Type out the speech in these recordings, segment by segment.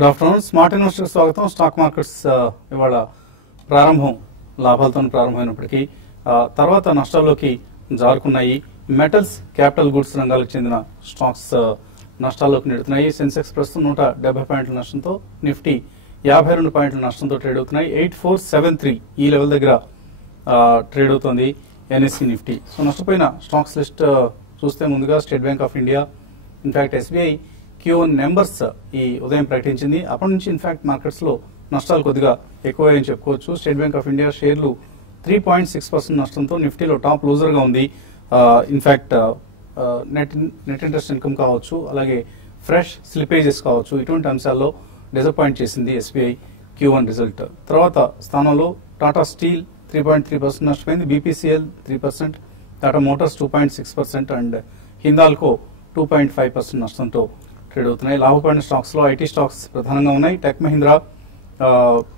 Good afternoon. Smart investor స్వాగతం. Stock markets ఇవాళ ప్రారంభం లాభాలతో ప్రారంభమైనప్పటికీ తర్వాత నష్టాల్లోకి జారుకున్నాయి. మెటల్స్, క్యాపిటల్ గుడ్స్ రంగాలకు చెందిన స్టాక్స్ నష్టాల్లోకి నెడుతున్నాయి. సెన్సెక్స్ ప్రస్తుతం 170 పాయింట్ల నష్టంతో, నిఫ్టీ 52 పాయింట్ల నష్టంతో ట్రేడ్ అవుతున్నాయి. 8473 ఈ లెవెల్ దగ్గర ట్రేడ్ అవుతోంది ఎన్ఎస్సి నిఫ్టీ. సో నష్టపోయిన స్టాక్స్ లిస్ట్ చూస్తే ముందుగా state bank of India, in fact SBI Q1 numbers ఈ ఉదయం ప్రకటించింది. అప్పటి నుంచి ఇన్ఫాక్ట్ మార్కెట్స్ లో నష్టాలు కొద్దిగా ఎక్కువని చెప్పుకోవచ్చు. స్టేట్ బ్యాంక్ ఆఫ్ ఇండియా షేర్లు 3.6% నష్టంతో నిఫ్టీలో టాప్ లూజర్ గా ఉంది. ఇన్ఫాక్ట్ నెట్ ఇంట్రెస్ట్ ఇన్కమ్ కావచ్చు, అలాగే ఫ్రెష్ స్లిపేజెస్ కావచ్చు, ఇటువంటి అంశాల్లో డిసప్పాయింట్ చేసింది ఎస్బీఐ Q1 రిజల్ట్. తర్వాత స్థానంలో టాటా స్టీల్ 3.3% నష్టపోయింది, బీపీసీఎల్ 3%, టాటా మోటార్స్ 2.6% అండ్ హిందాల్కో 2.5% నష్టంతో ట్రేడ్ అవుతున్నాయి. లాభపడిన స్టాక్స్ లో ఐటీ స్టాక్స్ ప్రధానంగా ఉన్నాయి. టెక్ మహీంద్రా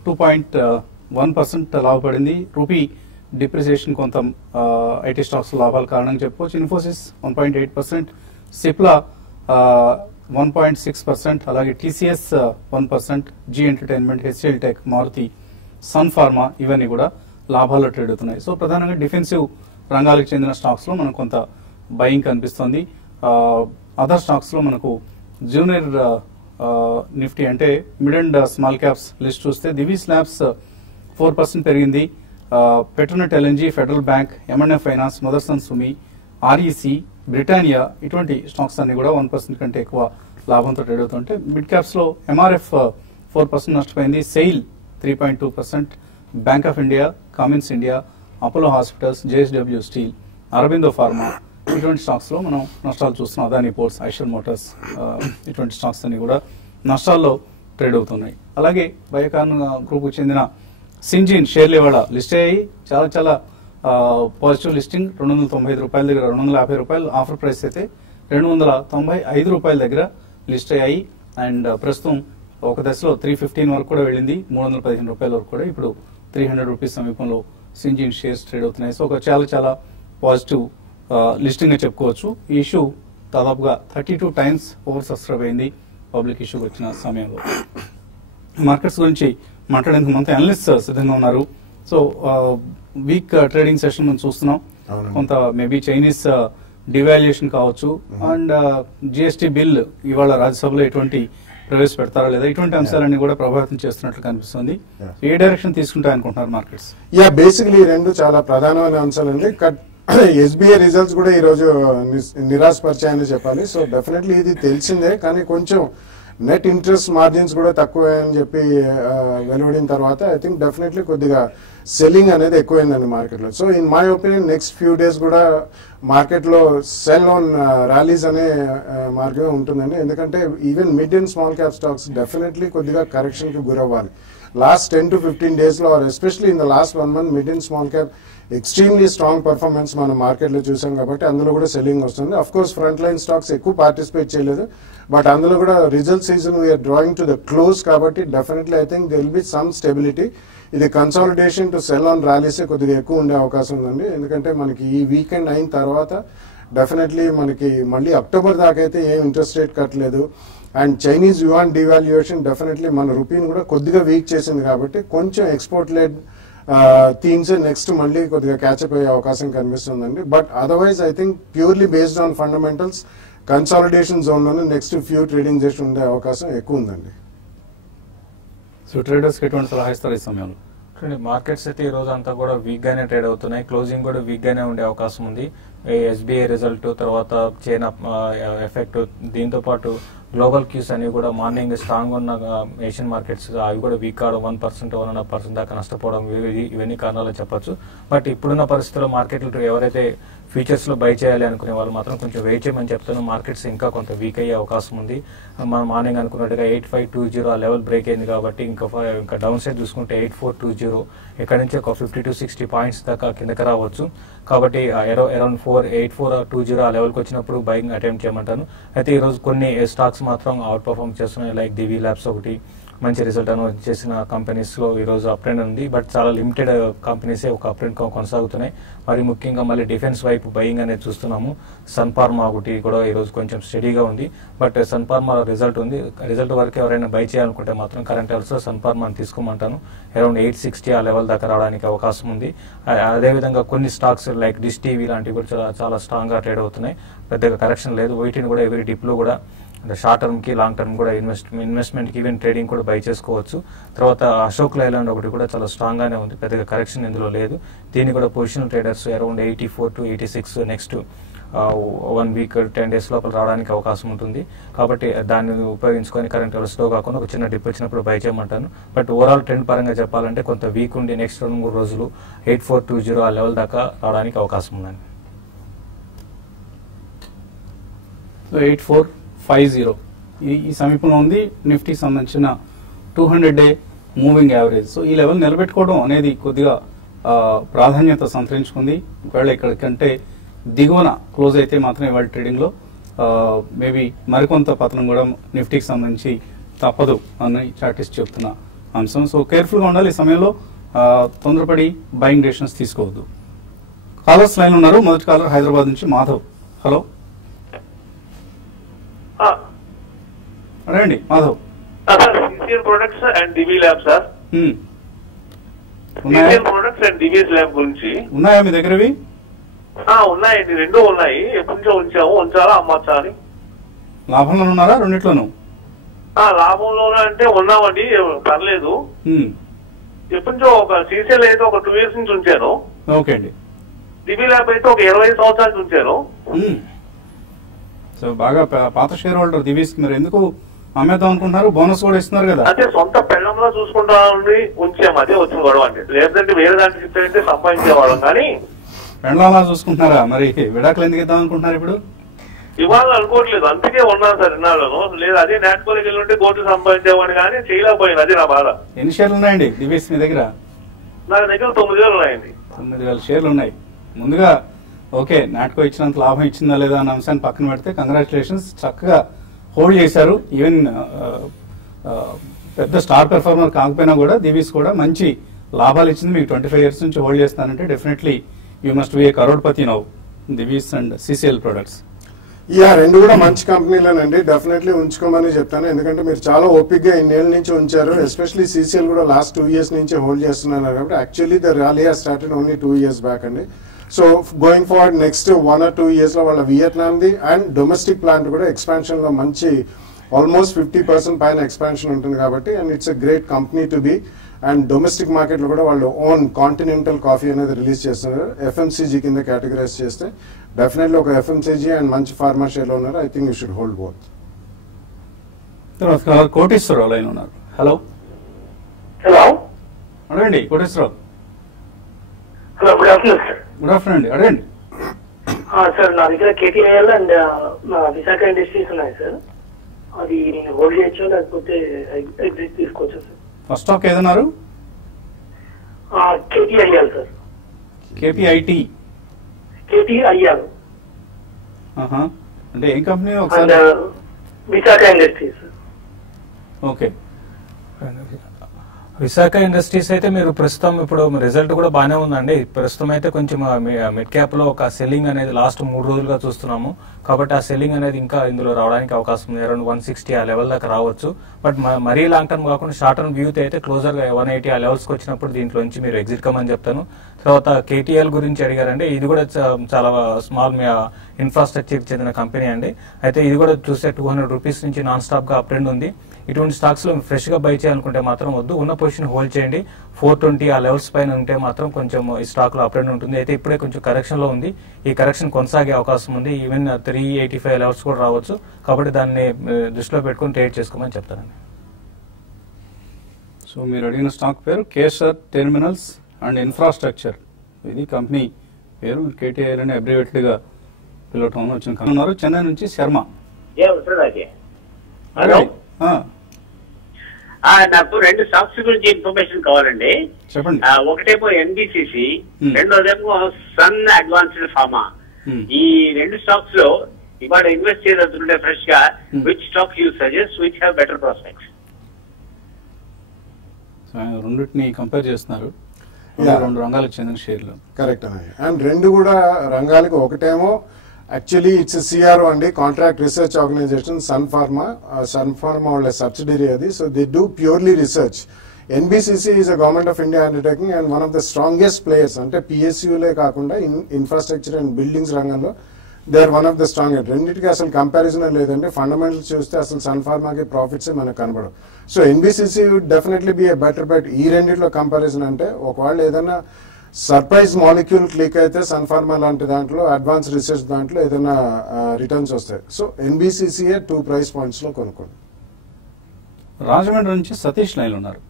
2.1% లాభపడింది. రూపీ డిప్రిసియేషన్ కొంత ఐటీ స్టాక్స్ లాభాల కారణంగా చెప్పుకోవచ్చు. ఇన్ఫోసిస్ 1.8%, సిప్లా 1.6%, అలాగే టీసీఎస్ 1%, జీ ఎంటర్టైన్మెంట్, హెచ్ఎల్ టెక్, మారుతి, సన్ ఫార్మా ఇవన్నీ కూడా లాభాల్లో ట్రేడ్ అవుతున్నాయి. సో ప్రధానంగా డిఫెన్సివ్ రంగాలకు చెందిన స్టాక్స్ లో మనకు కొంత బయింగ్ కనిపిస్తోంది. అదర్ స్టాక్స్ లో మనకు జూనియర్ నిఫ్టీ అంటే mid and small caps list చూస్తే దివీస్ ల్యాబ్స్ 4% పెరిగింది. Petronet LNG, federal bank, MNF finance, Motherson సుమి, ఆర్ఈసి, బ్రిటానియా ఇటువంటి స్టాక్స్ అన్ని కూడా 1% కంటే ఎక్కువ లాభంతో ట్రేడ్ అవుతుంటే, మిడ్ క్యాప్స్ లో ఎంఆర్ఎఫ్ 4% నష్టపోయింది, సెయిల్ 3.2%, బ్యాంక్ ఆఫ్ ఇండియా, కామిన్స్ ఇండియా, అపోలో హాస్పిటల్స్, జేఎస్డబ్ల్యూ స్టీల్, అరబిందో ఫార్మా ఇటువంటి స్టాక్స్ లో మనం నష్టాలు చూస్తున్నాం. అదాని పోర్ట్స్, ఐషర్ మోటార్స్ ఇటువంటి స్టాక్స్ అన్ని కూడా నష్టాల్లో ట్రేడ్ అవుతున్నాయి. అలాగే బయోకాన్ గ్రూప్ కు చెందిన సింజిన్ షేర్లు ఇవాళ లిస్ట్ అయ్యాయి. చాలా పాజిటివ్ లిస్టింగ్. 295 రూపాయల దగ్గర 250 రూపాయలు, ఆఫర్ ప్రైస్ అయితే 295 రూపాయల దగ్గర లిస్ట్ అయ్యాయి. అండ్ ప్రస్తుతం ఒక దశలో 315 వరకు కూడా వెళ్ళింది, 315 రూపాయల వరకు కూడా ఇప్పుడు 300 రూపీస్ సమీపంలో సింజిన్ షేర్స్ ట్రేడ్ అవుతున్నాయి. సో ఒక చాలా పాజిటివ్ లిస్టింగ్ గా చెప్పుకోవచ్చు. ఈ ఇష్యూ దాదాపుగా 32 టైమ్స్ ఓవర్ సబ్స్క్రైబ్ అయింది పబ్లిక్ ఇష్యూకి వచ్చిన సమయంలో. మార్కెట్స్ గురించి మాట్లాడేందుకు మనతో అనలిస్ట్ సిద్ధంగా ఉన్నారు. సో వీక్ ట్రేడింగ్ సెషన్ మనం చూస్తున్నాం. కొంత మేబీ చైనీస్ డివాల్యుయేషన్ కావచ్చు అండ్ జిఎస్టీ బిల్ ఇవాళ రాజ్యసభలో ఎటువంటి ప్రవేశపెడతారా లేదా, ఇటువంటి అంశాలన్నీ కూడా ప్రభావితం చేస్తున్నట్లు కనిపిస్తుంది. ఏ డైరెక్షన్ తీసుకుంటాయి అనుకుంటున్నారు మార్కెట్స్? బేసికలీ రెండు చాలా ప్రధానమైన అంశాలండి. ఎస్బీఐ రిజల్ట్స్ కూడా ఈ రోజు నిరాశపరిచాయని చెప్పాలి. సో డెఫినెట్లీ ఇది తెలిసిందే, కానీ కొంచెం నెట్ ఇంట్రెస్ట్ మార్జిన్స్ కూడా తక్కువ అని చెప్పి వెలువడిన తర్వాత ఐ థింక్ డెఫినెట్లీ కొద్దిగా సెల్లింగ్ అనేది ఎక్కువైందండి మార్కెట్లో. So in my opinion next few days కూడా మార్కెట్లో సెల్ ఆన్ ర్యాలీస్ అనే మార్గమే ఉంటుందండి. ఎందుకంటే even mid and small cap stocks definitely కొద్దిగా కరెక్షన్ కి గురవ్వాలి. లాస్ట్ 10 to 15 days లో or especially in the last 1 month mid and small cap extremely strong performance మనం మార్కెట్ లో చూసాం కాబట్టి అందులో కూడా సెల్లింగ్ వస్తుంది. Of course front line stocks ఎక్కువ పార్టిసిపేట్ చేయలేదు, బట్ అందులో కూడా result season we're drawing to the close కాబట్టి definitely I think there will be some stability. ఇది consolidation to sell on rallies కొద్దిగా ఎక్కువ ఉండే అవకాశం ఉందండి. ఎందుకంటే మనకి ఈ వీకెండ్ అయిన తర్వాత డెఫినెట్లీ మనకి మళ్ళీ అక్టోబర్ దాకా అయితే ఏం ఇంట్రెస్ట్ రేట్ కట్టలేదు. And Chinese yuan devaluation definitely మన రూపీని కూడా కొద్దిగా వీక్ చేసింది కాబట్టి కొంచెం ఎక్స్పోర్ట్ లెడ్ థీమ్స్ నెక్స్ట్ మళ్ళీ కొద్దిగా క్యాచప్ అయ్యే అవకాశం కనిపిస్తుందండి. But otherwise I think purely based on fundamentals consolidation zone లోనే నెక్స్ట్ ఫ్యూ ట్రేడింగ్ డేస్ ఉండే అవకాశం ఎక్కువ ఉందండి. సో ట్రేడర్స్ కి ఎటువంటి సలహా ఇస్తారు ఈ సమయంలో? మార్కెట్స్ అయితే ఈ రోజు అంతా కూడా వీక్ గానే ట్రేడ్ అవుతున్నాయి. క్లోజింగ్ కూడా వీక్ గానే ఉండే అవకాశం ఉంది. ఎస్బీఐ రిజల్ట్ తర్వాత చైనా ఎఫెక్ట్, దీంతో పాటు గ్లోబల్ క్యూస్ అనేవి కూడా మార్నింగ్ స్ట్రాంగ్ ఉన్న ఏషియన్ మార్కెట్స్ అవి కూడా వీక్ కావడం, 1%, 1.5% దాకా నష్టపోవడం ఇవన్నీ కారణాలు చెప్పొచ్చు. బట్ ఇప్పుడున్న పరిస్థితుల్లో మార్కెట్లు ఎవరైతే ఫ్యూచర్స్ లో బై చేయాలి అనుకునే వాళ్ళు మాత్రం కొంచెం వెయిట్ చేయమని చెప్తాను. మార్కెట్స్ ఇంకా కొంత వీక్ అయ్యే అవకాశం ఉంది. మనం మార్నింగ్ అనుకున్నట్టుగా 8520 ఆ లెవెల్ బ్రేక్ అయింది కాబట్టి ఇంకా డౌన్ సైడ్ చూసుకుంటే 8420 ఇక్కడ నుంచి ఒక 50 to 60 పాయింట్స్ దాకా కిందకి రావచ్చు. కాబట్టి అరౌండ్ 8420 ఆ లెవెల్కి వచ్చినప్పుడు బయింగ్ అటెంప్ట్ చేయమంటాను. అయితే ఈ రోజు కొన్ని స్టాక్స్ మాత్రం అవుట్ పర్ఫార్మ్ చేస్తున్నాయి. లైక్ దివి ల్యాబ్స్ ఒకటి, మంచి రిజల్ట్ అనౌన్స్ చేసిన కంపెనీస్ లో ఈ రోజు అప్ ట్రెండ్ ఉంది. బట్ చాలా లిమిటెడ్ కంపెనీసే ఒక అప్ ట్రెండ్ కొనసాగుతున్నాయి. మరి ముఖ్యంగా మళ్ళీ డిఫెన్స్ వైపు బయింగ్ అనేది చూస్తున్నాము. సన్ ఫార్మా ఒకటి కూడా ఈ రోజు కొంచెం స్టడీగా ఉంది. బట్ సన్ ఫార్మా రిజల్ట్ ఉంది. రిజల్ట్ వరకు ఎవరైనా బై చేయాలనుకుంటే మాత్రం కరెంట్ లెవెల్స్ లో సన్ ఫార్మాని తీసుకోమంటాను. అరౌండ్ 860 ఆ లెవెల్ దాకా రావడానికి అవకాశం ఉంది. అదేవిధంగా కొన్ని స్టాక్స్ లైక్ డిష్ టీవీ లాంటివి కూడా చాలా స్ట్రాంగ్ గా ట్రేడ్ అవుతున్నాయి. పెద్దగా కరెక్షన్ లేదు. వీటిని కూడా ఎవరి డిప్ లో కూడా షార్ట్ టర్మ్ కి లాంగ్ టర్మ్ కూడా ఇన్వెస్ట్మెంట్ కి ఈవెన్ ట్రేడింగ్ కూడా బై చేసుకోవచ్చు. తర్వాత అశోక్ లైలాండ్ ఒకటి కూడా చాలా స్ట్రాంగ్ గానే ఉంది. పెద్దగా కరెక్షన్ ఇందులో లేదు. దీన్ని కూడా positional traders around 84 to 86 next 1 week 10 days లోపల రావడానికి అవకాశం ఉంటుంది. కాబట్టి దాన్ని ఉపయోగించుకొని కరెంట్ లెవెల్స్ లో కాకుండా ఒక చిన్న డిప్ వచ్చినప్పుడు బై చేయమంటాను. బట్ ఓవరాల్ ట్రెండ్ పరంగా చెప్పాలంటే కొంత వీక్ ఉండి నెక్స్ట్ 2-3 రోజులు 8420 ఆ లెవెల్ దాకా రావడానికి అవకాశం ఉందండి. 8450 ఈ సమీపంలో ఉంది. నిఫ్టీ సంబంధించిన 200-day మూవింగ్ యావరేజ్. సో ఈ లెవెల్ నిలబెట్టుకోవడం అనేది కొద్దిగా ప్రాధాన్యత సంతరించుకుంది. ఒకవేళ ఇక్కడ కంటే దిగువన క్లోజ్ అయితే మాత్రం ఇవాళ ట్రేడింగ్ లో మేబీ మరికొంత పతనం కూడా నిఫ్టీకి సంబంధించి తప్పదు అని చార్టిస్ట్ చెప్తున్న అంశం. సో కేర్ఫుల్ గా ఉండాలి. ఈ సమయంలో తొందరపడి బయింగ్ డెసిషన్స్ తీసుకోవద్దు. కాలర్స్ లైన్ ఉన్నారు. మొదటి కాలర్ హైదరాబాద్ నుంచి మాధవ్. హలో రండి Madhav. CCL products and Divi lab sir. CCL products and Divi's lab గురించి ఉన్నాయా మీ దగ్గరవి? ఉన్నాయండి, రెండు ఉన్నాయి. ఎప్పటి నుంచో ఉంచాము, ఉంచాలా అమ్మచ్చా అని. లాభంలో ఉన్నారా రెండిట్లోనూ? లాభంలోనే అంటే ఉన్నామండి, పర్లేదు. ఎప్పటి నుంచో ఒక సిసిఎల్ అయితే ఒక 2 years నుంచి ఉంచాను. ఓకే అండి. డివి ల్యాబ్ అయితే ఒక 20 సంవత్సరాల నుంచి ఉంచాను. సో బాగా పాత షేర్ హోల్డర్ దివీస్ మీరు ఎందుకు అమ్మేద్దాం అనుకుంటున్నారు? బోనస్ కూడా ఇస్తున్నారు కదా. అదే సొంత పెళ్ళంలో చూసుకుంటా ఉండి ఉంచాము, అదే వచ్చిన గొడవ అండి. లేదంటే వేరే దాంట్లో ఇస్తే సంపాదించేవాళ్ళం. కానీ పెళ్ళలా చూసుకుంటున్నారా? మరి విడాకులు ఎందుకు ఇద్దాం అనుకుంటున్నారు ఇప్పుడు? ఇవాళ అనుకోవట్లేదు, అందుకే ఉన్నాను సార్ ఇన్నాళ్ళను. లేదు అదే నాటుకోలేకి వెళ్ళి ఉంటే కోట్లు సంపాదించేవాడు, కానీ చేయలేకపోయింది. అదే నా బాధ. ఎన్ని షేర్లు ఉన్నాయండి దివీస్ మీ దగ్గర? నా దగ్గర 9,000 ఉన్నాయండి. 9,000 షేర్లు ఉన్నాయి. ముందుగా ఓకే, నాటుకో ఇచ్చినంత లాభం ఇచ్చిందా లేదా అన్న అంశాన్ని పక్కన పెడితే కంగ్రాచులేషన్స్, చక్కగా హోల్డ్ చేశారు. ఈవెన్ పెద్ద స్టార్ పెర్ఫార్మర్ కాకపోయినా కూడా దివీస్ కూడా మంచి లాభాలు ఇచ్చింది. మీకు 25 years నుంచి హోల్డ్ చేస్తానంటే definitely you must be a crorepati now. Divi's and CCL products రెండు కూడా మంచి కంపెనీలేనండి. డెఫినెట్లీ ఉంచుకోమని చెప్తాను. ఎందుకంటే మీరు చాలా ఓపిక్ గా ఇన్నేళ్ళ నుంచి ఉంచారు. ఎస్పెషల్లీ సిసిఎల్ కూడా లాస్ట్ 2 years నుంచి హోల్డ్ చేస్తున్నారు కాబట్టి actually the rally has started only 2 years back అండి. So going forward next 1 or 2 years లో వాళ్ళ వియత్నాంది అండ్ డొమెస్టిక్ ప్లాంట్ కూడా ఎక్స్పాన్షన్ లో మంచి ఆల్మోస్ట్ 50% పైన ఎక్స్పాన్షన్ ఉంటుంది కాబట్టి, and it's a great company to be. And domestic market లో కూడా వాళ్ళు ఓన్ కాంటినెంటల్ కాఫీ అనేది రిలీజ్ చేస్తున్నారు. ఎఫ్ఎంసీజీ కింద కేటగరైజ్ చేస్తే డెఫినెట్లీ ఒక ఎఫ్ఎంసీజీ అండ్ మంచి ఫార్మా షేర్ లో ఉన్నారు. I think you should hold both. తర్వాత కోటేశ్వరరావు లైన్ ఉన్నారు. హలో హలో అడగండి Koteswararao. Hello, good afternoon sir. Good afternoon అండి, అడగండి. సార్ నా దగ్గర కేటీఐఎల్ అండ్ విశాఖ ఇండస్ట్రీస్ ఉన్నాయి సార్. అది నేను హోల్డ్ చేయొచ్చా లేకపోతే ఎగ్జిట్ తీసుకోవచ్చా సార్? ఫస్ట్ స్టాక్ ఏదన్నారు? కేటీఐఎల్ సార్. కేపీఐటి కేటీఐఎల్ అంటే ఏం కంపెనీ ఒకసారి? విశాఖ ఇండస్ట్రీస్. ఓకే, విశాఖ ఇండస్ట్రీస్ అయితే మీరు ప్రస్తుతం ఇప్పుడు రిజల్ట్ కూడా బాగానే ఉందండి. ప్రస్తుతం అయితే కొంచెం మిడ్ క్యాప్ లో ఒక సెల్లింగ్ అనేది లాస్ట్ 3 రోజులుగా చూస్తున్నాము. కాబట్టి ఆ సెల్లింగ్ అనేది ఇంకా ఇందులో రావడానికి అవకాశం ఉంది. అరౌండ్ 160 ఆ లెవెల్ దాకా రావచ్చు. బట్ మరీ లాంగ్ టర్మ్ కాకుండా షార్ట్ టర్మ్ వ్యూ అయితే క్లోజర్ గా 180 ఆ లెవెల్స్ కి వచ్చినప్పుడు దీంట్లో నుంచి మీరు ఎగ్జిట్ కమని చెప్తాను. తర్వాత కేటీఎల్ గురించి అడిగారండి. ఇది కూడా చాలా స్మాల్ ఇన్ఫ్రాస్ట్రక్చర్ చెందిన కంపెనీ అండి. అయితే ఇది కూడా చూస్తే 200 రూపీస్ నుంచి నాన్ స్టాప్ గా అప్ ట్రెండ్ ఉంది. ఇటువంటి స్టాక్స్ లో ఫ్రెష్ గా బై చేయాలనుకుంటే మాత్రం వద్దు, ఉన్న పొజిషన్ హోల్డ్ చేయండి. 420 ఆ లెవెల్స్ పైన ఉంటే మాత్రం కొంచెం ఈ స్టాక్ లో అప్ ట్రెండ్ ఉంటుంది. అయితే ఇప్పుడే కొంచెం కరెక్షన్ లో ఉంది. ఈ కరెక్షన్ కొనసాగే అవకాశం ఉంది. ఈవెన్ 385 లెవెల్స్ కూడా రావచ్చు. కాబట్టి దాన్ని దృష్టిలో పెట్టుకుని ట్రేడ్ చేసుకోమని చెప్తానండి. సో మీరు అడిగిన స్టాక్ పేరు కేసర్ టెర్మినల్స్ అండ్ ఇన్ఫ్రాస్ట్రక్చర్. ఇది కంపెనీ పేరు. కేటీఐ అని అబ్రివేటెడ్ గా పిలవటం వచ్చిన కంపెనీ ఉన్నారు. చెన్నై నుంచి శర్మ. నాకు 2 స్టాక్స్ గురించి ఇన్ఫర్మేషన్ కావాలండి. చెప్పండి. ఒకటేమో ఎన్బిసిసి, రెండోదేమో సన్ అడ్వాన్స్డ్ ఫార్మా. ఈ 2 స్టాక్స్ లో ఇవాళ ఇన్వెస్ట్ చేయాలంటే ఫ్రెష్ గా which stock you suggest which have better prospects? రెండింటిని కంపేర్ చేస్తున్నారు, రెండు రంగాలకు చెందిన షేర్లు. కరెక్ట్ అన్నయ్య. అండ్ రెండు కూడా రంగాలకి ఒకటేమో యాక్చువల్లీ ఇట్స్ సిఆర్ఓ అండి, contract research organisation Sun Pharma వాళ్ళ సబ్సిడరీ అది. So they do purely research. NBCC is a government of India undertaking and one of the strongest players. అంటే PSUలే కాకుండా ఇన్ఫ్రాస్ట్రక్చర్ అండ్ బిల్డింగ్స్ రంగంలో they are one of the strongest. రెండింటికి అసలు comparison లేదండి. Fundamentals చూస్తే అసలు సన్ ఫార్మాకి ప్రాఫిట్స్ మనకు కనబడవు. So NBCC would definitely be a better bet. ఈ రెండిట్లో కంపారిజన్ అంటే ఒకవేళ ఏదైనా సర్ప్రైజ్ మాలిక్యూల్ క్లిక్ అయితే సన్ ఫార్మా లాంటి దాంట్లో అడ్వాన్స్ రీసెర్చ్ దాంట్లో ఏదైనా రిటర్న్స్ వస్తాయి. సో NBCCయే 2 ప్రైస్ పాయింట్స్ లో కొనుక్కోండి. రాజమండ్రి నుంచి సతీష్ లైన్ ఉన్నారు.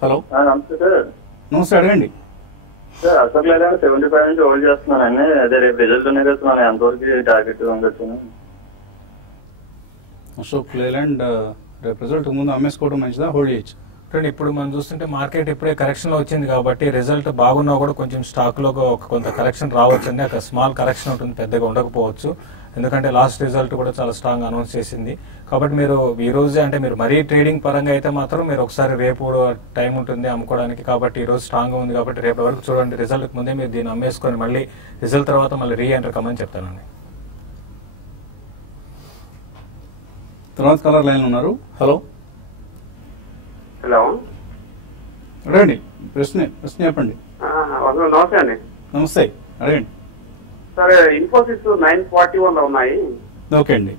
హలో, నమస్తే సార్. నమస్తే, అడగండి సార్. అసలు 75 నుంచి హోల్డ్ చేస్తున్నానండి. అదే రేపు రిజల్ట్ ఉన్నాయి కదా, మనం ఎంతవరకు టార్గెట్ ఉండొచ్చు? అశోక్ లేలాండ్ రేపు రిజల్ట్ ముందు అమ్మేసుకోవడం మంచిదా, హోల్డ్ చేయొచ్చు? ఇప్పుడు మనం చూస్తుంటే మార్కెట్ ఇప్పుడే కరెక్షన్ లో వచ్చింది కాబట్టి రిజల్ట్ బాగున్నా కూడా కొంచెం స్టాక్ లో కొంత కరెక్షన్ రావచ్చండి. ఒక స్మాల్ కరెక్షన్ ఉంటుంది, పెద్దగా ఉండకపోవచ్చు. ఎందుకంటే లాస్ట్ రిజల్ట్ కూడా చాలా స్ట్రాంగ్ అనౌన్స్ చేసింది. కాబట్టి మీరు ఈ రోజే అంటే మీరు మరీ ట్రేడింగ్ పరంగా అయితే మాత్రం మీరు ఒకసారి రేపు టైం ఉంటుంది అమ్ముకోవడానికి. కాబట్టి ఈ రోజు స్ట్రాంగ్ గా ఉంది కాబట్టి రేపు వరకు చూడండి. రిజల్ట్ ముందే మీరు దీన్ని అమ్మేసుకొని మళ్ళీ రిజల్ట్ తర్వాత మళ్ళీ రీ ఎంటర్ కమని చెప్తానండి. తర్వాత కలర్ లైన్ ఉన్నారు. హలో, హలో, అడగండి, ప్రశ్న చెప్పండి. నమస్తే అండి. నమస్తే, అడగండి. సరే, ఇన్ఫోసిస్ 941 లో ఉన్నాయి. ఓకే అండి.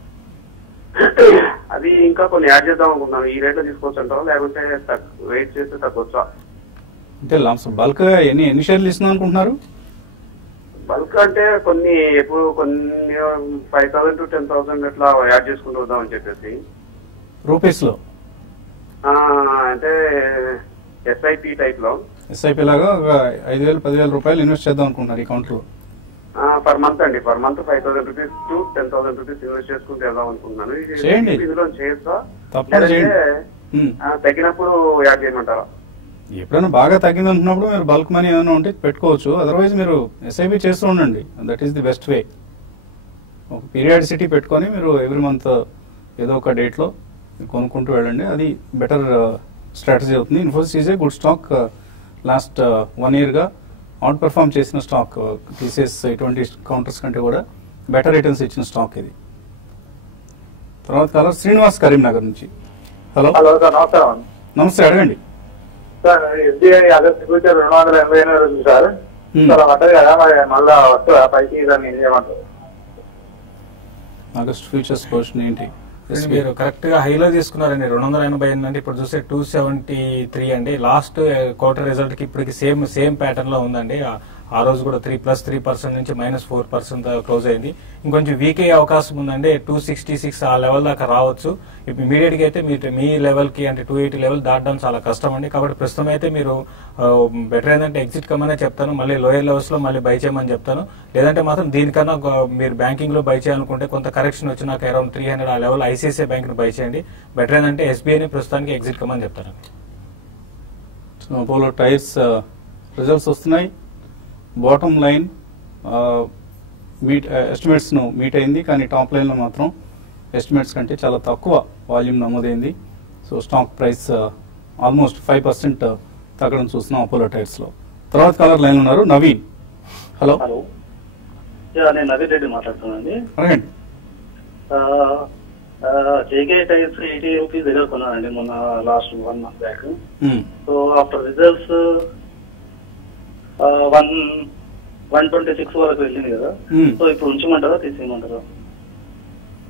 అది ఇంకా కొన్ని యాడ్ చేద్దాం అనుకుంటున్నాను. ఈ రేట్ లో తీసుకోవచ్చు అంటారా, లేకపోతే వెయిట్ చేస్తే తగ్గొచ్చా? అంటే బల్క్ ఎన్ని షేర్లు ఇస్తున్నాం అనుకుంటున్నారు? బల్క్ అంటే కొన్ని 5,000 to 10,000 అట్లా యాడ్ చేసుకుంటూ వద్దాం అని చెప్పేసి. రూపీస్ లో అంటే SIP టైప్ లో, SIP లాగా 5,000-10,000 రూపాయలు ఇన్వెస్ట్ చేద్దాం అనుకుంటున్నారు ఈ కౌంటర్ లో? పర్ మంత్ అండి. Per month 5,000 rupees to 10,000 rupees invest చేసుకుంటూ వెళ్దాం అనుకుంటున్నాను. ఇందులో చేయొచ్చా, తగ్గినప్పుడు యాడ్ చేయమంటారా? ఎప్పుడైనా బాగా తగ్గింది అంటున్నప్పుడు మీరు బల్క్ మనీ ఏమైనా ఉంటే పెట్టుకోవచ్చు. అదర్వైజ్ మీరు SIP చేస్తూ ఉండండి. That is the best way. ఒక పీరియాడిసిటీ పెట్టుకొని మీరు ఎవ్రీ మంత్ ఏదో ఒక డేట్ లో కొనుక్కుంటూ వెళ్ళండి. అది బెటర్ స్ట్రాటజీ అవుతుంది. Infosys is a good stock. Last 1 year గా అవుట్ పర్ఫార్మ్ చేసిన స్టాక్. TCS ఇటువంటి కౌంటర్స్ కంటే కూడా బెటర్ రిటర్న్స్ ఇచ్చిన స్టాక్ ఇది. తర్వాత కలర్ శ్రీనివాస్ కరీంనగర్ నుంచి. హలో, హలో సార్, నమస్కారం. నమస్తే, అడగండి సార్, SBI ఆగస్ట్ ఫ్యూచర్ 280 ఉంది సార్. సార్ పట్టదు కదా, మరి మళ్ళా వస్తుందా పైకి? దాన్ని ఏం చేయమంటారు? ఆగస్ట్ ఫ్యూచర్స్ పొజిషన్ ఏంటి? మీరు కరెక్ట్ గా హైలో తీసుకున్నారండి. 280 అంటే ఇప్పుడు చూస్తే 273 అండి. లాస్ట్ క్వార్టర్ రిజల్ట్ కి ఇప్పటికి సేమ్ ప్యాటర్న్ లో ఉందండి. ఆ రోజు కూడా 3+3% నుంచి -4% క్లోజ్ అయింది. ఇంకొంచెం వీక్ అయ్యే అవకాశం ఉందండి. 266 ఆ లెవెల్ దాకా రావచ్చు. ఇప్పుడు ఇమీడియట్ గా అయితే మీ లెవెల్ కి అంటే 280 లెవెల్ దాటడం చాలా కష్టం అండి. కాబట్టి ప్రస్తుతం అయితే మీరు బెటర్ ఏంటంటే ఎగ్జిట్ కమ్మనే చెప్తాను. మళ్ళీ లోయర్ లెవెల్స్ లో మళ్ళీ బై చేయమని చెప్తాను. లేదంటే మాత్రం దీనికన్నా మీరు బ్యాంకింగ్ లో బై చేయాలనుకుంటే కొంత కరెక్షన్ వచ్చినాక అరౌండ్ 300 ఆ లెవెల్ ICICI బ్యాంక్ ని బై చేయండి. బెటర్ ఏంటంటే SBI ని ప్రస్తుతానికి ఎగ్జిట్ కమ్మని చెప్తాను. అపోలో టైర్స్ రిజల్ట్స్ వస్తున్నాయి. బాటమ్ లైన్ ఎస్టిమేట్స్ ను మీట్ అయింది, కానీ టాప్ లైన్ లో మాత్రం ఎస్టిమేట్స్ కంటే చాలా తక్కువ వాల్యూమ్ నమోదైంది. సో స్టాక్ ప్రైస్ ఆల్మోస్ట్ 5% తగ్గడం చూస్తున్నాం అపోలో టైర్స్ లో. తర్వాత కలర్ లైన్ ఉన్నారు నవీన్. హలో, హలో, నేను నవీన్ రెడ్డి మాట్లాడుతున్నానండి. అడగండి. JK టైర్స్ 80 రూపీస్ దగ్గర కొన్నానండి మొన్న last 1 month back. So after results 126 వరకు వెళ్ళింది కదా. సో ఇప్పుడు ఉంచమంటారా, తీసేయమంటారా?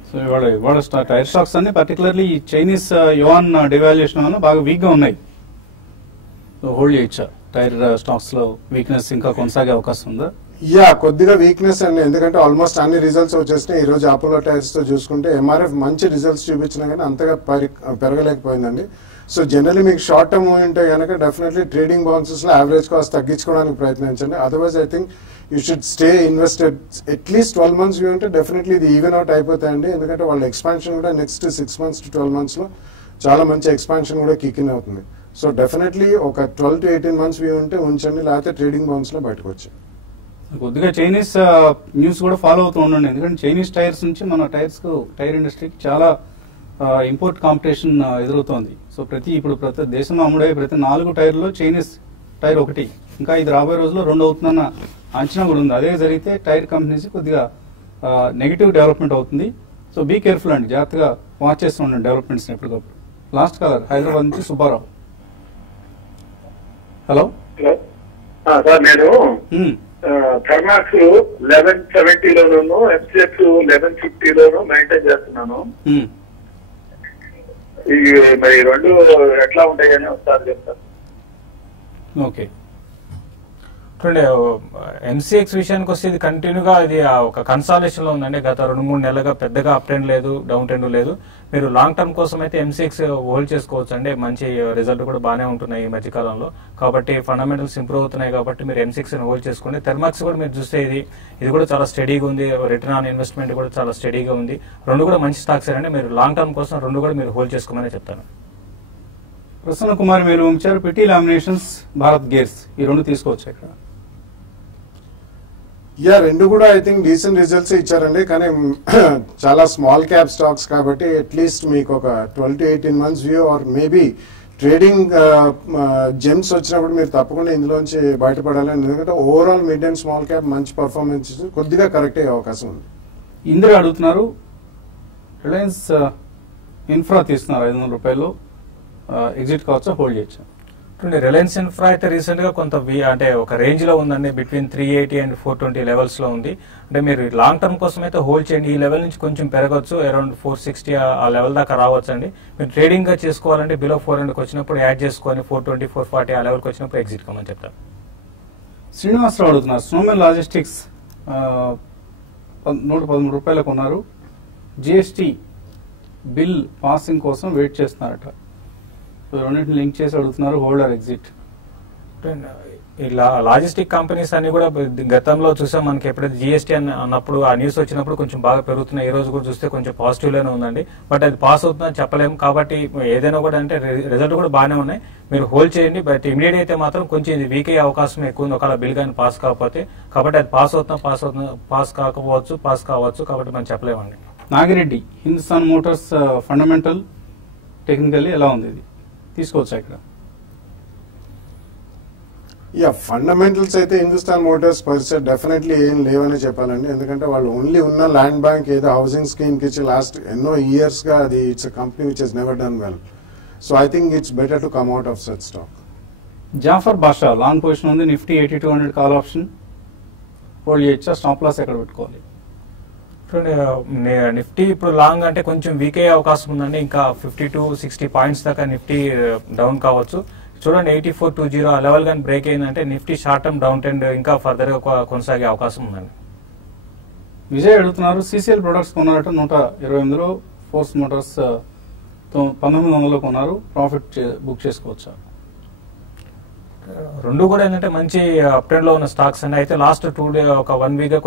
సో ఇవాళ టైర్ స్టాక్స్ అన్ని పర్టికులర్లీ చైనీస్ యువాన్ డివాల్యుయేషన్ వల్ల బాగా వీక్ గా ఉన్నాయి. సో హోల్డ్ చేయొచ్చా? టైర్ స్టాక్స్ లో వీక్నెస్ ఇంకా కొనసాగే అవకాశం ఉందా? కొద్దిగా వీక్నెస్ అండి. ఎందుకంటే ఆల్మోస్ట్ అన్ని రిజల్ట్స్ వచ్చేసినాయి. ఈ రోజు అపోలో టైర్స్ తో చూసుకుంటే MRF మంచి రిజల్ట్స్ చూపించినా కానీ అంతగా పెరగలేకపోయిందండి. సో జనరల్లీ మీకు షార్ట్ టర్మ్ మూవ్ ఉంటే కనుక డెఫినెట్లీ ట్రేడింగ్ బౌన్సెస్ లో యావరేజ్ కాస్ట్ తగ్గించుకోవడానికి ప్రయత్నించండి. Otherwise I think you should stay invested. At least 12 months view ఉంటే డెఫినెట్లీ ఇది ఈవెన్ అవుట్ అయిపోతాయండి. ఎందుకంటే వాళ్ళ ఎక్స్పాన్షన్ కూడా నెక్స్ట్ 6 months to 12 months లో చాలా మంచి ఎక్స్పాన్షన్ కూడా కిక్ ఇన్ అవుతుంది. సో డెఫినెట్లీ ఒక 12 to 18 months వ్యూ ఉంటే ఉంచండి, లేకపోతే ట్రేడింగ్ బౌన్స్ లో బయటకు వచ్చి కొద్దిగా చైనీస్ న్యూస్ కూడా ఫాలో అవుతూ ఉండండి. ఎందుకంటే చైనీస్ టైర్స్ నుంచి మన టైర్ ఇండస్ట్రీకి చాలా ఇంపోర్ట్ కాంపిటీషన్ ఎదురవుతోంది. సో ఇప్పుడు ప్రతి దేశంలో అమ్ముడే ప్రతి 4 టైర్లో చైనీస్ టైర్ ఒకటి, ఇంకా ఇది రాబోయే రోజుల్లో 2 అవుతుందన్న అంచనా కూడా ఉంది. అదే జరిగితే టైర్ కంపెనీస్ కొద్దిగా నెగిటివ్ డెవలప్మెంట్ అవుతుంది. సో బీ కేర్ఫుల్ అండి, జాగ్రత్తగా వాచ్ చేస్తూ ఉండండి డెవలప్మెంట్స్ ఎప్పటికప్పుడు. లాస్ట్ కాలర్ హైదరాబాద్ నుంచి సుబ్బారావు. హలో సార్, నేను థర్మాక్స్ 1170 లోను ఎఫ్సిఎక్స్ 1150 లోను మెయింటైన్ చేస్తున్నాను. ఇవి మరి రెండు ఎట్లా ఉంటాయని ఒకసారి చెప్తాను. ఓకే, చూడండి ఎంసీఎక్స్ విషయానికి వస్తే ఇది కంటిన్యూగా ఇది ఒక కన్సాలేషన్ లో ఉందండి. గత 2-3 నెలలుగా పెద్దగా అప్ ట్రెండ్ లేదు, డౌన్ ట్రెండ్ లేదు. మీరు లాంగ్ టర్మ్ కోసం అయితే ఎంసీఎక్స్ హోల్డ్ చేసుకోవచ్చు అండి. మంచి రిజల్ట్ కూడా బాగానే ఉంటున్నాయి ఈ మధ్యకాలంలో. కాబట్టి ఫండమెంటల్స్ ఇంప్రూవ్ అవుతున్నాయి కాబట్టి మీరు ఎంసీఎక్స్ హోల్డ్ చేసుకోండి. థెర్మాక్స్ కూడా మీరు చూస్తే ఇది కూడా చాలా స్టడీగా ఉంది. రిటర్న్ ఆన్ ఇన్వెస్ట్మెంట్ కూడా చాలా స్టడీగా ఉంది. రెండు కూడా మంచి స్టాక్స్ అండి. మీరు లాంగ్ టర్మ్ కోసం రెండు కూడా మీరు హోల్డ్ చేసుకోమని చెప్తాను. ప్రసన్న కుమార్ మీరు ఉంచారు పిటి లామినేషన్స్, భారత్ గేర్స్, ఈ రెండు తీసుకోవచ్చు ఇక్కడ. రెండు కూడా ఐ థింక్ డీసెంట్ రిజల్ట్స్ ఇచ్చారండి. కానీ చాలా స్మాల్ క్యాప్ స్టాక్స్ కాబట్టి అట్లీస్ట్ మీకు ఒక 12 to 18 months view or maybe trading gems వచ్చినప్పుడు మీరు తప్పకుండా ఇందులోంచి బయటపడాలని. ఎందుకంటే overall mid and small cap మంచి పర్ఫార్మెన్స్ కొద్దిగా కరెక్ట్ అయ్యే అవకాశం ఉంది. ఇందిరా అడుగుతున్నారు రిలయన్స్ ఇన్ఫ్రా తీస్తున్నారు 500 రూపాయలు, ఎగ్జిట్ కావచ్చా, హోల్డ్ చేయొచ్చా? రిలయన్స్ ఇన్ఫ్రా అయితే రీసెంట్ గా కొంత అంటే ఒక రేంజ్ లో ఉందండి. బిట్వీన్ 380 and 420 లెవెల్స్ లో ఉంది. అంటే మీరు లాంగ్ టర్మ్ కోసం అయితే హోల్డ్ చేయండి. ఈ లెవెల్ నుంచి కొంచెం పెరగచ్చు, అరౌండ్ 460 ఆ లెవెల్ దాకా రావచ్చు అండి. మీరు ట్రేడింగ్ గా చేసుకోవాలంటే బిలో 400 వచ్చినప్పుడు యాడ్ చేసుకొని 420, 440 ఆ లెవెల్కి వచ్చినప్పుడు ఎగ్జిట్ కమని చెప్తారు. శ్రీనివాసరావు అడుగుతున్నారు స్నోమెన్ లాజిస్టిక్స్ 113 రూపాయలకు ఉన్నారు. జిఎస్టీ బిల్ పాసింగ్ కోసం వెయిట్ చేస్తున్నారట. రెండింటిని లింక్ చేసి అడుగుతున్నారు, హోల్డర్ ఎగ్జిట్. లాజిస్టిక్ కంపెనీస్ అన్ని కూడా గతంలో చూసాం. మనకి ఎప్పుడైతే జిఎస్టీ అన్నప్పుడు ఆ న్యూస్ వచ్చినప్పుడు కొంచెం బాగా పెరుగుతున్నాయి. ఈ రోజు కూడా చూస్తే కొంచెం పాజిటివ్ లోనే ఉందండి. బట్ అది పాస్ అవుతుందని చెప్పలేము. కాబట్టి ఏదైనా కూడా అంటే రిజల్ట్ కూడా బాగానే ఉన్నాయి, మీరు హోల్డ్ చేయండి. బట్ ఇమీడియట్ అయితే మాత్రం కొంచెం ఇది వీక్ అయ్యే అవకాశం ఎక్కువ ఉంది ఒకవేళ బిల్ కానీ పాస్ కాకపోతే. కాబట్టి అది పాస్ కావచ్చు. కాబట్టి మనం చెప్పలేమండి. Nagireddy Hindustan Motors fundamental technically ఎలా ఉంది, ఇది తీసుకోవచ్చా ఇక్కడ? ఫండమెంటల్స్ అయితే హిందుస్థాన్ మోటార్స్ పర్సెట్ డెఫినెట్లీ ఏం లేవని చెప్పాలండి. ఎందుకంటే వాళ్ళు ఓన్లీ ఉన్న ల్యాండ్ బ్యాంక్ ఏదో హౌసింగ్ స్కీమ్ కి ఇచ్చి లాస్ట్ ఎన్నో ఇయర్స్ గా అది it's company which has never done well. So I think it's better to come out of such stock. Zafar Basha long position ఉంది, నిఫ్టీ 8200 కాల్ ఆప్షన్, హోల్డ్ చేయొచ్చా, స్టాప్ లాస్ ఎక్కడ పెట్టుకోవాలి? నిఫ్టీ ఇప్పుడు లాంగ్ అంటే కొంచెం వీక్ అయ్యే అవకాశం ఉందండి. ఇంకా 50 to 60 పాయింట్స్ దాకా నిఫ్టీ డౌన్ కావచ్చు. చూడండి 8420 ఆ లెవెల్ కానీ బ్రేక్ అయిందంటే Nifty short term down trend ఇంకా ఫర్దర్ గా కొనసాగే అవకాశం ఉందండి. విజయ్ అడుగుతున్నారు సిసిఎల్ ప్రొడక్ట్స్ కొన్నారట 128లో, ఫోర్స్ మోటార్స్ 1900లో కొన్నారు, ప్రాఫిట్ బుక్ చేసుకోవచ్చా? రెండు కూడా ఏంటంటే మంచి అప్ ట్రెండ్ లో ఉన్న స్టాక్స్ అండి. అయితే లాస్ట్ 2 డే ఒక 1 వీక్ గా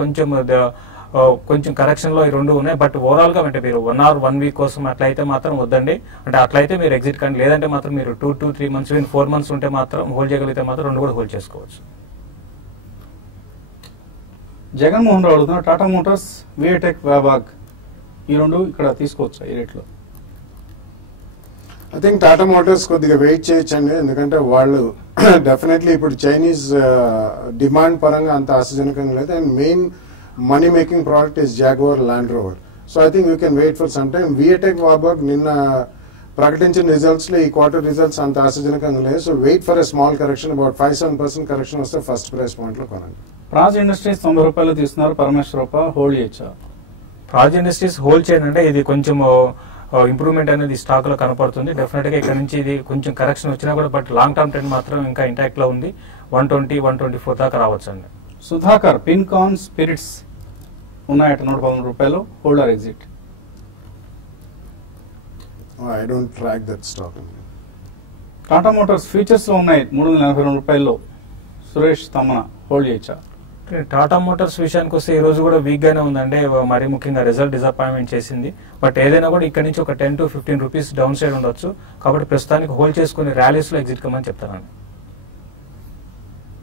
కొంచెం కరెక్షన్ లో ఈ రెండు ఉన్నాయి. బట్ ఓవరాల్ గా అంటే మీరు 1 or 1 వీక్ కోసం అట్లయితే మాత్రం వద్దండి. అంటే అట్లయితే మీరు ఎగ్జిట్ కండి. లేదంటే మాత్రం మీరు 2 to 3 months 4 months ఉంటే మాత్రం హోల్డ్ చేయగలిగితే మాత్రం రెండు కూడా హోల్డ్ చేసుకోవచ్చు. జగన్మోహన్ రావు అడుగుతున్నారు టాటా మోటార్స్, విఏటెక్, వ్యాబాగ్, ఈ రెండు ఇక్కడ తీసుకోవచ్చా ఈ రేట్లో? ఐ థింక్ టాటా మోటార్స్ కొద్దిగా వెయిట్ చేయొచ్చండి. ఎందుకంటే వాళ్ళు డెఫినెట్లీ ఇప్పుడు చైనీస్ డిమాండ్ పరంగా అంత ఆశాజనకంగా లేదు. And main money making product is Jaguar Land Rover. So I think you can wait for some time. VATech Warburg నిన్న ప్రకటించిన రిజల్ట్స్ లో ఈ క్వార్టర్ రిజల్ట్స్ అంత ఆశాజనకంగా లేదు. So wait for a small correction, about 5-7% correction వస్తే first price point లో కొనండి. ప్రాజ్ ఇండస్ట్రీస్ 90 రూపాయలు తీస్తున్నారు, పరమేశ్వరప్ప, హోల్డ్ చేయొచ్చా? ప్రాజ్ ఇండస్ట్రీస్ హోల్డ్ చేయండి. అంటే ఇది కొంచెం ఇంప్రూవ్మెంట్ అనేది స్టాక్ లో కనపడుతుంది. డెఫినెట్ గా ఇక్కడ నుంచి ఇది కొంచెం కరెక్షన్ వచ్చినా కూడా బట్ లాంగ్ టర్మ్ ట్రెండ్ మాత్రం ఇంకా ఇంటాక్ట్ లో ఉంది. 120-124 దాకా రావచ్చు అండి. సుధాకర్ పిన్కాన్ స్పిరిట్స్ ఉన్నాయట 113 రూపాయలు, holder exit. I don't track that stock. Tata Motors futures లో ఉన్నాయి 382 రూపాయల్లో, సురేష్ తమ్మన, హోల్డ్ చేయొచ్చా? టాటా మోటార్స్ విషయానికి వస్తే ఈ రోజు కూడా వీక్ గానే ఉందండి. మరి ముఖ్యంగా రిజల్ట్ డిసప్పాయింట్మెంట్ చేసింది. బట్ ఏదైనా కూడా ఇక్కడ నుంచి ఒక 10 to 15 రూపీస్ డౌన్ సైడ్ ఉండొచ్చు. కాబట్టి ప్రస్తుతానికి హోల్డ్ చేసుకుని ర్యాలీస్ లో ఎగ్జిట్ కమని చెప్తానండి.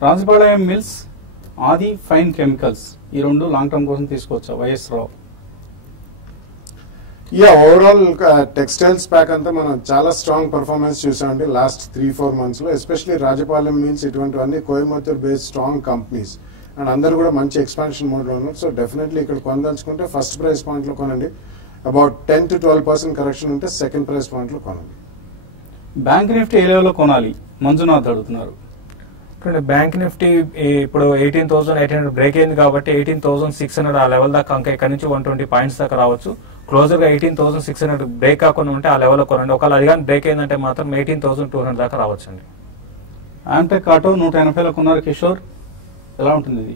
రాజపాళయం మిల్స్, ఆది ఫైన్ కెమికల్స్, ఈ రెండు లాంగ్ టర్మ్ కోసం తీసుకోవచ్చా? వైఎస్ రావు. ఓవరాల్ టెక్స్టైల్స్ ప్యాక్ అంతా మనం చాలా స్ట్రాంగ్ పర్ఫార్మెన్స్ చూసామండి లాస్ట్ 3-4 months లో. ఎస్పెషలీ రాజపాలెం మీల్స్ ఇటువంటివన్నీ Coimbatore based strong companies and అందరూ కూడా మంచి ఎక్స్పాన్షన్ మోడ్ లో ఉన్నారు. సో డెఫినెట్లీ ఇక్కడ కొనదలుచుకుంటే ఫస్ట్ ప్రైస్ పాయింట్ లో కొనండి. అబౌట్ 10-12% కరెక్షన్ ఉంటే సెకండ్ ప్రైస్ పాయింట్ లో కొనండి. బ్యాంక్ నిఫ్టీ ఏ లెవెల్లో కొనాలి మంజునాథ్ అడుగుతున్నారు. బ్యాంక్ నిఫ్టీ ఇప్పుడు 18,800 బ్రేక్ అయింది కాబట్టి 18,600 ఆ లెవెల్ దాకా ఇంకా ఇక్కడ నుంచి 120 పాయింట్స్ దాకా రావచ్చు. క్లోజర్ గా 18,600 బ్రేక్ కాకుండా ఉంటే ఆ లెవెల్లో కొనండి. ఒకవేళ అది కానీ బ్రేక్ అయిందంటే మాత్రం 18,200 దాకా రావచ్చండి. ఆంటెక్ ఆటో 180లో కొన్నారు కిషోర్, ఎలా ఉంటుంది ఇది?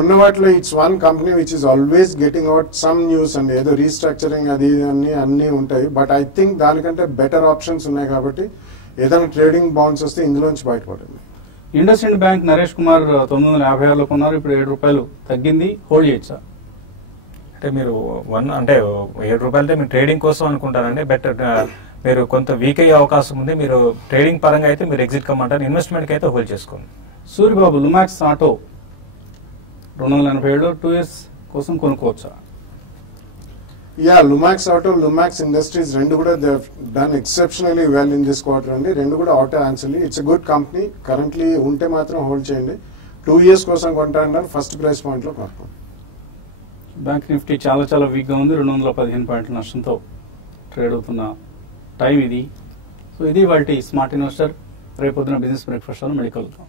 ఉన్న వాటిలో it's one company which is always getting out some news అండి. ఏదో రీస్ట్రక్చరింగ్ అది అన్ని ఉంటాయి. బట్ ఐ థింక్ దానికంటే బెటర్ ఆప్షన్స్ ఉన్నాయి కాబట్టి ఏదైనా ట్రేడింగ్ బౌన్స్ వస్తే ఇందులోంచి బయటపడింది. ఇండస్ ఇండ్ బ్యాంక్ నరేష్ కుమార్ 956లో కొన్నారు, ఇప్పుడు ₹7 తగ్గింది, హోల్డ్ చేయొచ్చా? అంటే మీరు అంటే ₹7 మీరు ట్రేడింగ్ కోసం అనుకుంటారండి. బట్ మీరు కొంత వీక్ అయ్యే అవకాశం ఉంది. మీరు ట్రేడింగ్ పరంగా అయితే మీరు ఎగ్జిట్ కమ్మంటారు, ఇన్వెస్ట్మెంట్ కి అయితే హోల్డ్ చేసుకోండి. సూర్యబాబు లుమాక్స్ ఆటో 287 2 years కోసం కొనుక్కోవచ్చా? లుమాక్స్ ఆటో, లుమాక్స్ ఇండస్ట్రీస్ రెండు కూడా done exceptionally well in this quarter అండి. రెండు కూడా auto ancillary it's a good company. Currently ఉంటే మాత్రం హోల్డ్ చేయండి. 2 years కోసం కొంటారు, ఫస్ట్ ప్రైస్ పాయింట్ లో కొనుక్కోండి. బ్యాంక్ నిఫ్టీ చాలా వీక్ గా ఉంది, 215 పాయింట్ల నష్టంతో ట్రేడ్ అవుతున్న టైం ఇది. సో ఇది వాటి స్మార్ట్ ఇన్వెస్టర్. రేపొద్దున బిజినెస్ బ్రేక్ఫాస్ట్ మళ్ళీ కలుద్దాం.